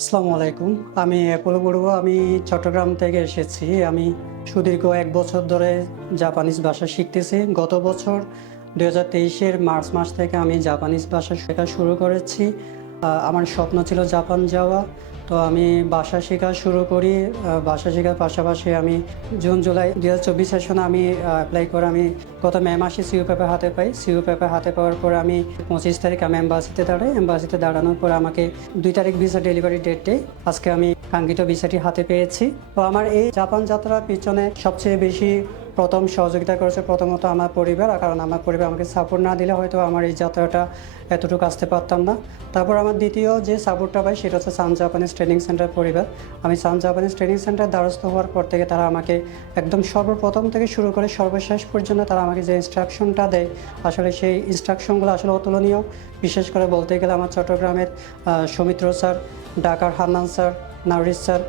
আসসালামু আলাইকুম। আমি অ্যাপোলো বড়ুয়া, আমি চট্টগ্রাম থেকে এসেছি। আমি সুদীর্ঘ এক বছর ধরে জাপানিজ ভাষা শিখতেছি। গত বছর দু হাজার তেইশের মার্চ মাস থেকে আমি জাপানিজ ভাষা শেখা শুরু করেছি। আমার স্বপ্ন ছিল জাপান যাওয়া। তো আমি ভাষা শেখা শুরু করি ভাষা শেখার পাশাপাশি আমি জুন, জুলাই দু হাজার চব্বিশ সেশনে আমি অ্যাপ্লাই করে আমি গত মে মাসে সিইউ পেপার হাতে পাই। সিইউ পেপার হাতে পাওয়ার পর আমি পঁচিশ তারিখ আমি এম্বাসিতে দাঁড়াই। এম্বাসিতে দাঁড়ানোর পর আমাকে দুই তারিখ ভিসা ডেলিভারি ডেট আজকে আমি কাঙ্ক্ষিত ভিসাটি হাতে পেয়েছি। তো আমার এই জাপান যাত্রার পিছনে সবচেয়ে বেশি প্রথম সহযোগিতা করেছে প্রথমত আমার পরিবার, কারণ আমার পরিবার আমাকে সাপোর্ট না দিলে হয়তো আমার এই যাত্রাটা এতটুকু আসতে পারতাম না। তারপর আমার দ্বিতীয় যে সাপোর্টটা পাই সেটা হচ্ছে সান জাপানিজ ট্রেনিং সেন্টার পরিবার। আমি সান জাপানিজ ট্রেনিং সেন্টার দ্বারস্থ হওয়ার পর থেকে তারা আমাকে একদম সর্বপ্রথম থেকে শুরু করে সর্বশেষ পর্যন্ত তারা আমাকে যে ইনস্ট্রাকশনটা দেয়, আসলে সেই ইনস্ট্রাকশনগুলো আসলে অতুলনীয়। বিশেষ করে বলতে গেলে আমার চট্টগ্রামের সৌমিত্র স্যার ঢাকার হান্নান স্যার নারিস স্যার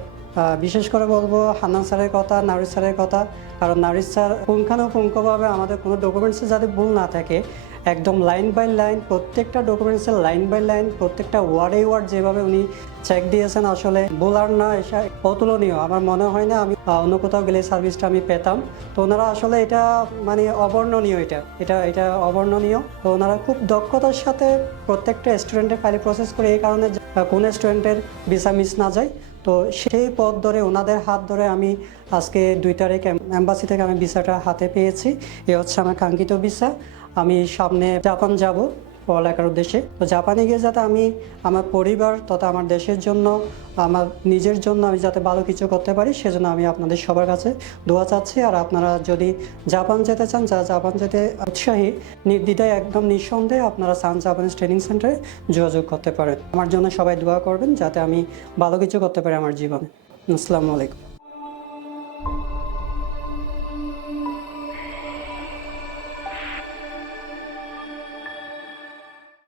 বিশেষ করে বলব হান্নান স্যারের কথা নারিস স্যারের কথা। কারণ নারিস স্যার পুঙ্খানুপুঙ্খভাবে আমাদের কোনো ডকুমেন্টসে যাতে ভুল না থাকে, একদম লাইন বাই লাইন প্রত্যেকটা ডকুমেন্টসের লাইন বাই লাইন প্রত্যেকটা ওয়ার্ডে ওয়ার্ড যেভাবে উনি চেক দিয়েছেন আসলে বলার না এসা অতুলনীয়। আমার মনে হয় না আমি অন্য কোথাও গেলে সার্ভিসটা আমি পেতাম। তো ওনারা আসলে এটা মানে অবর্ণনীয় এটা। এটা এটা অবর্ণনীয়। তো ওনারা খুব দক্ষতার সাথে প্রত্যেকটা স্টুডেন্টের ফাইলে প্রসেস করে এই কারণে কোন স্টুডেন্টের ভিসা মিস না যায়। তো সেই পথ ধরে, ওনাদের হাত ধরে আমি আজকে দুই তারিখ অ্যাম্বাসি থেকে আমি ভিসাটা হাতে পেয়েছি। এ হচ্ছে আমার কাঙ্ক্ষিত ভিসা। আমি সামনে জাপান যাব পড়ালেখার উদ্দেশ্যে। তো জাপানে গিয়ে যাতে আমি আমার পরিবার তথা আমার দেশের জন্য, আমার নিজের জন্য আমি যাতে ভালো কিছু করতে পারি, সেজন্য আমি আপনাদের সবার কাছে দোয়া চাচ্ছি। আর আপনারা যদি জাপান যেতে চান যা জাপান যেতে উৎসাহী, নির্দ্বিধায় একদম নিঃসন্দেহে আপনারা সান জাপানিজ ট্রেনিং সেন্টারে যোগাযোগ করতে পারেন। আমার জন্য সবাই দোয়া করবেন যাতে আমি ভালো কিছু করতে পারি আমার জীবনে। আসসালামু আলাইকুম।